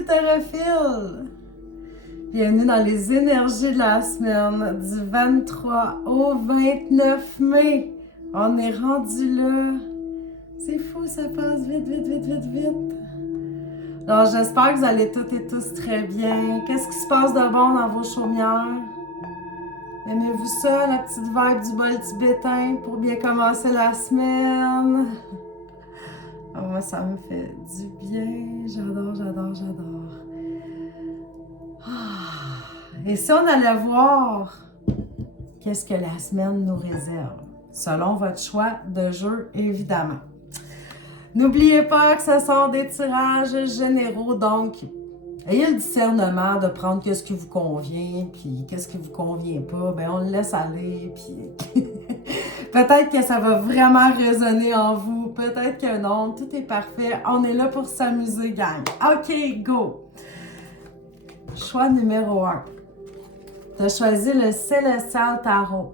l'hétérophile! Bienvenue dans les énergies de la semaine du 23 au 29 mai. On est rendu là. C'est fou, ça passe vite, vite, vite, vite, vite. Alors, j'espère que vous allez toutes et tous très bien. Qu'est-ce qui se passe de bon dans vos chaumières? Aimez-vous ça, la petite vibe du bol tibétain pour bien commencer la semaine? Oh, moi, ça me fait du bien. J'adore, j'adore, j'adore. Et si on allait voir qu'est-ce que la semaine nous réserve, selon votre choix de jeu, évidemment. N'oubliez pas que ce sont des tirages généraux, donc ayez le discernement de prendre ce qui vous convient, puis qu'est-ce qui vous convient pas, ben on le laisse aller, puis peut-être que ça va vraiment résonner en vous, peut-être que non, tout est parfait, on est là pour s'amuser, gang. OK, go! Choix numéro 1. Tu as choisi le Célestial Tarot.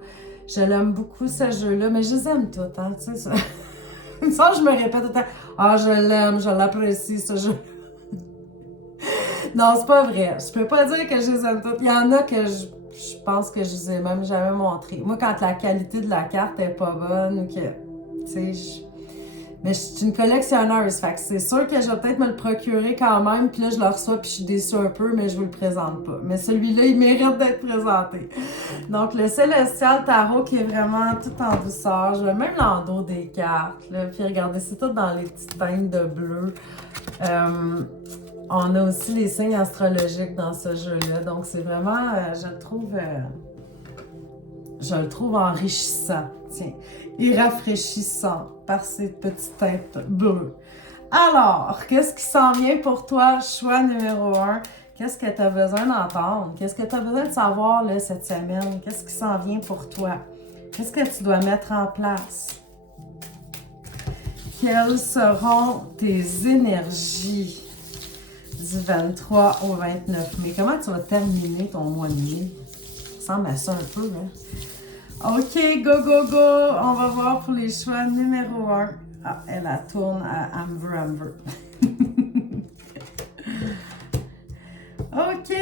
Je l'aime beaucoup, ce jeu-là, mais je les aime toutes, hein, tu sais, ça. Ça, je me répète tout le temps. Ah, je l'aime, je l'apprécie, ce jeu. Non, c'est pas vrai. Je peux pas dire que je les aime toutes. Il y en a que je pense que je les ai même jamais montrées. Moi, quand la qualité de la carte est pas bonne, ou que, tu sais, mais je suis une collectionneuse, fait que c'est sûr que je vais peut-être me le procurer quand même, puis là, je le reçois, puis je suis déçue un peu, mais je vous le présente pas. Mais celui-là, il mérite d'être présenté. Donc, le Célestial Tarot qui est vraiment tout en douceur. Je vais même l'endos des cartes, là, puis regardez, c'est tout dans les petites teintes de bleu. On a aussi les signes astrologiques dans ce jeu-là, donc c'est vraiment, je le trouve enrichissant, tiens, et rafraîchissant par ces petites teintes bleues. Alors, qu'est-ce qui s'en vient pour toi? Choix numéro 1. Qu'est-ce que tu as besoin d'entendre? Qu'est-ce que tu as besoin de savoir là, cette semaine? Qu'est-ce qui s'en vient pour toi? Qu'est-ce que tu dois mettre en place? Quelles seront tes énergies du 23 au 29 mai? Comment tu vas terminer ton mois de mai? Ça ressemble à ça un peu, hein? OK, go, go, go! On va voir pour les choix numéro 1. Ah, elle tourne à Amber. OK,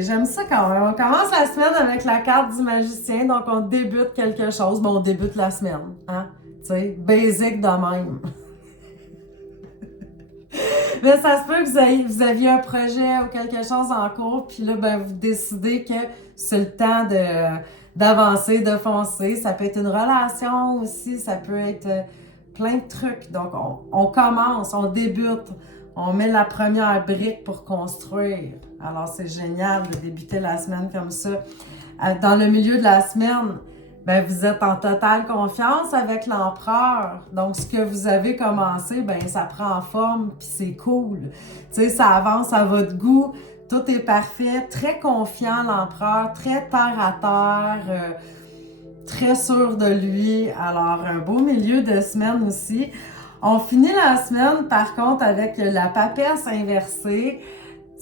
j'aime ça quand même. On commence la semaine avec la carte du magicien, donc on débute quelque chose. Bon, on débute la semaine, hein? Tu sais, basic de même. Mais ça se peut que vous aviez un projet ou quelque chose en cours, puis là, ben, vous décidez que c'est le temps d'avancer, de foncer. Ça peut être une relation aussi, ça peut être plein de trucs. Donc, on commence, on débute, on met la première brique pour construire. Alors, c'est génial de débuter la semaine comme ça. Dans le milieu de la semaine, ben, vous êtes en totale confiance avec l'empereur. Donc, ce que vous avez commencé, ben, ça prend forme, puis c'est cool. Tu sais, ça avance à votre goût. Tout est parfait. Très confiant, l'empereur. Très terre à terre. Très sûr de lui. Alors, un beau milieu de semaine aussi. On finit la semaine, par contre, avec la papesse inversée.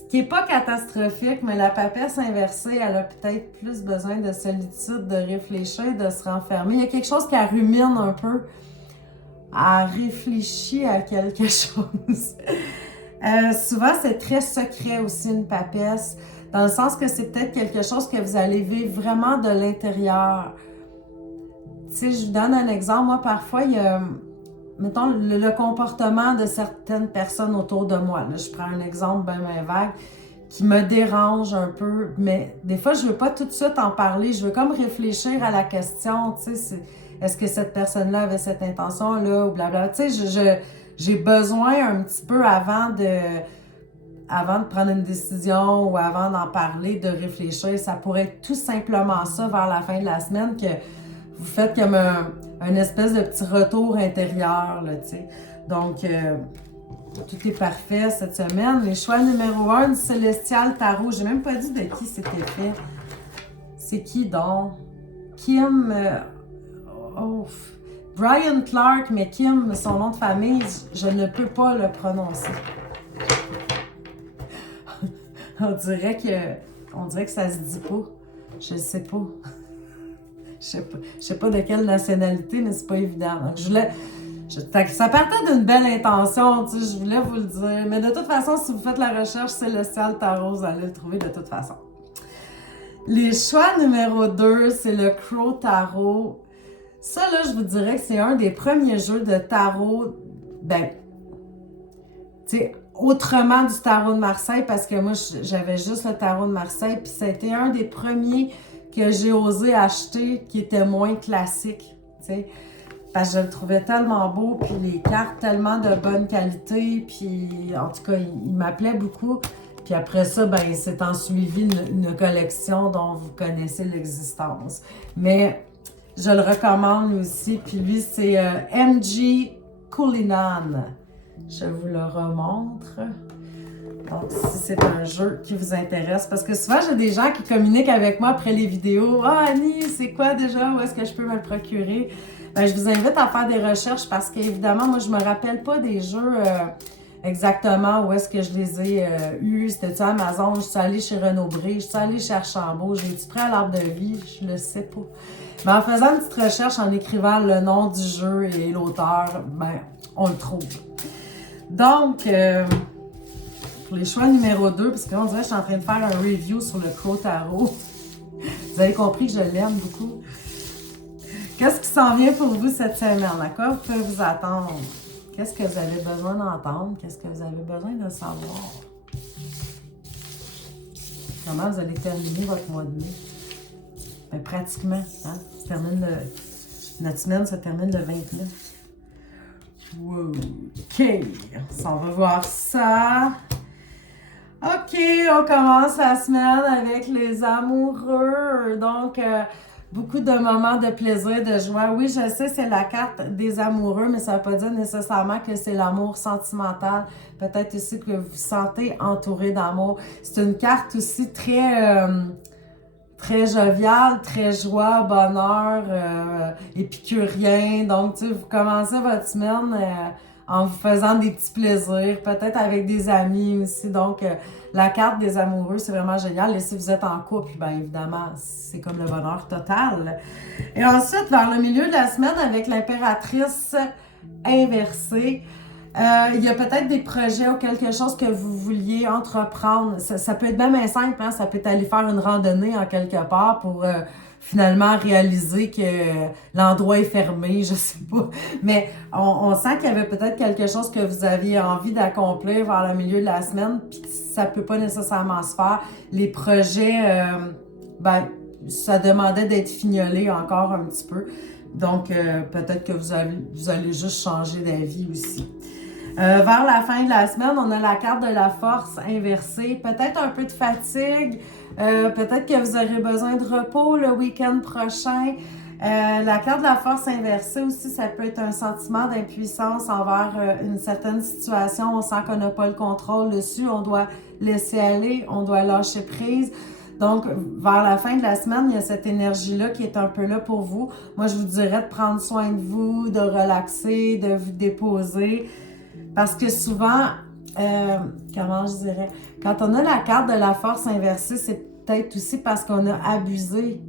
Qui n'est pas catastrophique, mais la papesse inversée, elle a peut-être plus besoin de solitude, de réfléchir, de se renfermer. Il y a quelque chose qui rumine un peu, à réfléchir à quelque chose. Souvent, c'est très secret aussi, une papesse, dans le sens que c'est peut-être quelque chose que vous allez vivre vraiment de l'intérieur. Tu sais, je vous donne un exemple. Moi, parfois, il y a... mettons, le comportement de certaines personnes autour de moi. Là, je prends un exemple bien vague qui me dérange un peu, mais des fois, je ne veux pas tout de suite en parler. Je veux comme réfléchir à la question, tu sais, est-ce que cette personne-là avait cette intention-là ou blablabla. Tu sais, j'ai besoin un petit peu avant de prendre une décision ou avant d'en parler, de réfléchir. Ça pourrait être tout simplement ça vers la fin de la semaine que vous faites comme un espèce de petit retour intérieur, là, tu sais. Donc, tout est parfait cette semaine. Les choix numéro 1 du Célestial Tarot. J'ai même pas dit de qui c'était fait. C'est qui donc? Kim... Brian Clark, mais Kim, son nom de famille, je ne peux pas le prononcer. On dirait que ça se dit pas. Je ne sais pas. Je sais pas de quelle nationalité, mais c'est pas évident. Donc, Ça partait d'une belle intention, tu sais, je voulais vous le dire. Mais de toute façon, si vous faites la recherche Célestial Tarot, vous allez le trouver de toute façon. Les choix numéro 2, c'est le Crow Tarot. Ça, là, je vous dirais que c'est un des premiers jeux de tarot, ben, tu sais, autrement du tarot de Marseille, parce que moi, j'avais juste le tarot de Marseille, puis ça a été un des premiers que j'ai osé acheter qui était moins classique, tu sais. Parce que je le trouvais tellement beau, puis les cartes tellement de bonne qualité, puis en tout cas, il m'appelait beaucoup. Puis après ça, ben, c'est en suivi une collection dont vous connaissez l'existence. Mais je le recommande aussi, puis lui, c'est MG Cullinan. Je vous le remontre. Donc, si c'est un jeu qui vous intéresse, parce que souvent, j'ai des gens qui communiquent avec moi après les vidéos. « Ah, Annie, c'est quoi déjà? Où est-ce que je peux me le procurer? » Ben, je vous invite à faire des recherches parce qu'évidemment, moi, je me rappelle pas des jeux exactement où est-ce que je les ai eus. C'était-tu Amazon? Je suis allée chez Renaud-Bré? Je suis allée chez Archambault? J'ai-tu pris à l'Arbre de Vie? Je le sais pas. Mais en faisant une petite recherche, en écrivant le nom du jeu et l'auteur, ben, on le trouve. Donc, pour les choix numéro 2, parce que là, on dirait que je suis en train de faire un review sur le Crow Tarot. Vous avez compris que je l'aime beaucoup. Qu'est-ce qui s'en vient pour vous cette semaine? À quoi vous pouvez vous attendre? Qu'est-ce que vous avez besoin d'entendre? Qu'est-ce que vous avez besoin de savoir? Comment vous allez terminer votre mois de mai? Ben, pratiquement. Hein? Notre semaine se termine le 29. Wow. OK. On va voir ça. OK, on commence la semaine avec les amoureux. Donc, beaucoup de moments de plaisir, de joie. Oui, je sais, c'est la carte des amoureux, mais ça ne veut pas dire nécessairement que c'est l'amour sentimental. Peut-être aussi que vous vous sentez entouré d'amour. C'est une carte aussi très joviale, très joie, bonheur, épicurien. Donc, tu sais, vous commencez votre semaine en vous faisant des petits plaisirs, peut-être avec des amis aussi. Donc, la carte des amoureux, c'est vraiment génial. Et si vous êtes en couple, bien évidemment, c'est comme le bonheur total. Et ensuite, vers le milieu de la semaine, avec l'impératrice inversée, il y a peut-être des projets ou quelque chose que vous vouliez entreprendre. Ça peut être même simple, hein? Ça peut être aller faire une randonnée en quelque part pour finalement réaliser que l'endroit est fermé, je sais pas. Mais on sent qu'il y avait peut-être quelque chose que vous aviez envie d'accomplir vers le milieu de la semaine, puis ça peut pas nécessairement se faire. Les projets, ben, ça demandait d'être fignolé encore un petit peu. Donc, peut-être que vous allez juste changer d'avis aussi. Vers la fin de la semaine, on a la carte de la force inversée. Peut-être un peu de fatigue. Peut-être que vous aurez besoin de repos le week-end prochain. La carte de la force inversée aussi, ça peut être un sentiment d'impuissance envers une certaine situation. On sent qu'on n'a pas le contrôle dessus. On doit laisser aller. On doit lâcher prise. Donc, vers la fin de la semaine, il y a cette énergie-là qui est un peu là pour vous. Moi, je vous dirais de prendre soin de vous, de relaxer, de vous déposer. Parce que souvent, comment je dirais, quand on a la carte de la force inversée, c'est peut-être aussi parce qu'on a abusé.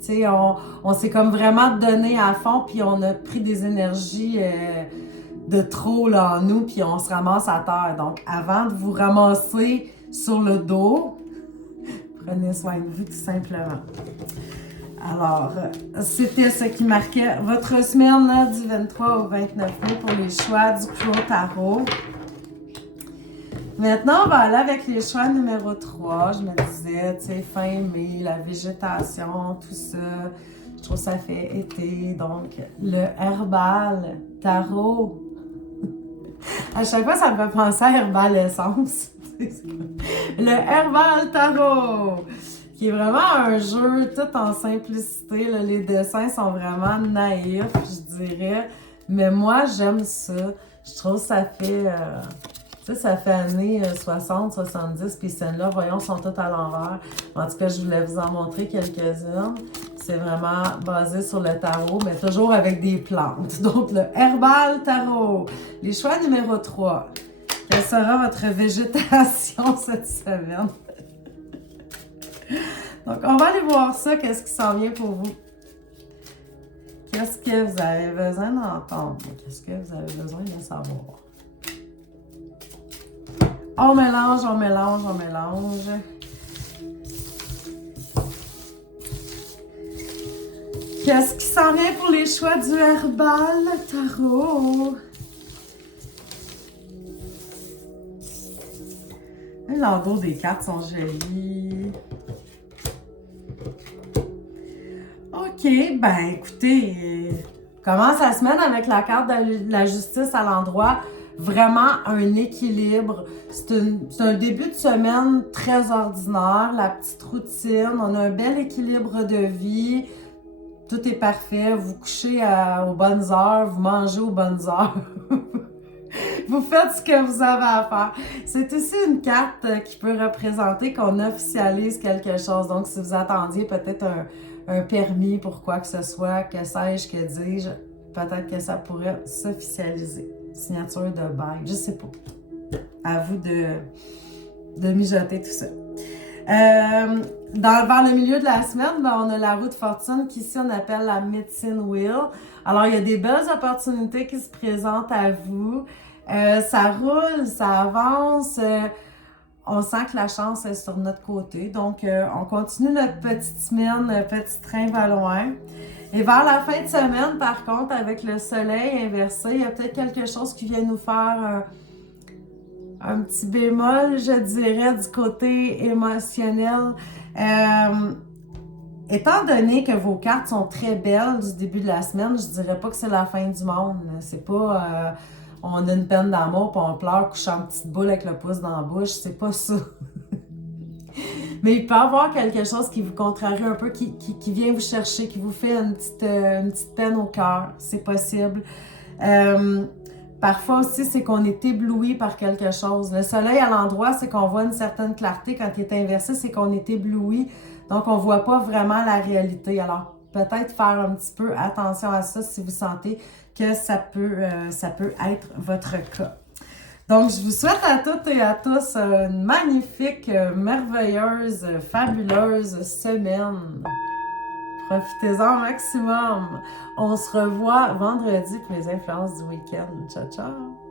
Tu sais, on s'est comme vraiment donné à fond, puis on a pris des énergies de trop là, en nous, puis on se ramasse à terre. Donc, avant de vous ramasser sur le dos, prenez soin de vous tout simplement. Alors, c'était ce qui marquait votre semaine du 23 au 29 mai pour les choix du Crow Tarot. Maintenant, on va aller avec les choix numéro 3. Je me disais, tu sais, fin mai, la végétation, tout ça. Je trouve que ça fait été. Donc, le Herbal Tarot. À chaque fois, ça me fait penser à Herbal Essence. Le Herbal Tarot, qui est vraiment un jeu tout en simplicité. Là. Les dessins sont vraiment naïfs, je dirais. Mais moi, j'aime ça. Je trouve que ça fait... tu sais, ça fait années 60, 70, puis ces scènes-là, voyons, sont toutes à l'envers. En tout cas, je voulais vous en montrer quelques-unes. C'est vraiment basé sur le tarot, mais toujours avec des plantes. Donc, le Herbal Tarot. Les choix numéro 3. Quelle sera votre végétation cette semaine? Donc, on va aller voir ça, qu'est-ce qui s'en vient pour vous. Qu'est-ce que vous avez besoin d'entendre? Qu'est-ce que vous avez besoin de savoir? On mélange, on mélange, on mélange. Qu'est-ce qui s'en vient pour les choix du herbal tarot? L'endos des cartes sont jolis. OK, ben écoutez, commence la semaine avec la carte de la justice à l'endroit. Vraiment un équilibre. C'est un début de semaine très ordinaire, la petite routine. On a un bel équilibre de vie. Tout est parfait. Vous couchez aux bonnes heures, vous mangez aux bonnes heures. Vous faites ce que vous avez à faire. C'est aussi une carte qui peut représenter qu'on officialise quelque chose. Donc, si vous attendiez peut-être un permis pour quoi que ce soit, que sais-je, que dis-je, peut-être que ça pourrait s'officialiser. Signature de bail, je sais pas. À vous de mijoter tout ça. Vers le milieu de la semaine, ben, on a la roue de fortune qu'ici on appelle la Medicine Wheel. Alors, il y a des belles opportunités qui se présentent à vous. Ça roule, ça avance. On sent que la chance est sur notre côté. Donc, on continue notre petite semaine, notre petit train va loin. Et vers la fin de semaine, par contre, avec le soleil inversé, il y a peut-être quelque chose qui vient nous faire un petit bémol, je dirais, du côté émotionnel. Étant donné que vos cartes sont très belles du début de la semaine, je dirais pas que c'est la fin du monde. C'est pas on a une peine d'amour puis on pleure couchant en petite boule avec le pouce dans la bouche. C'est pas ça. Mais il peut y avoir quelque chose qui vous contrarie un peu, qui vient vous chercher, qui vous fait une petite peine au cœur. C'est possible. Parfois aussi, c'est qu'on est ébloui par quelque chose. Le soleil à l'endroit, c'est qu'on voit une certaine clarté. Quand il est inversé, c'est qu'on est ébloui. Donc, on ne voit pas vraiment la réalité. Alors, peut-être faire un petit peu attention à ça si vous sentez que ça peut être votre cas. Donc, je vous souhaite à toutes et à tous une magnifique, merveilleuse, fabuleuse semaine. Profitez-en au maximum. On se revoit vendredi pour les influences du week-end. Ciao, ciao!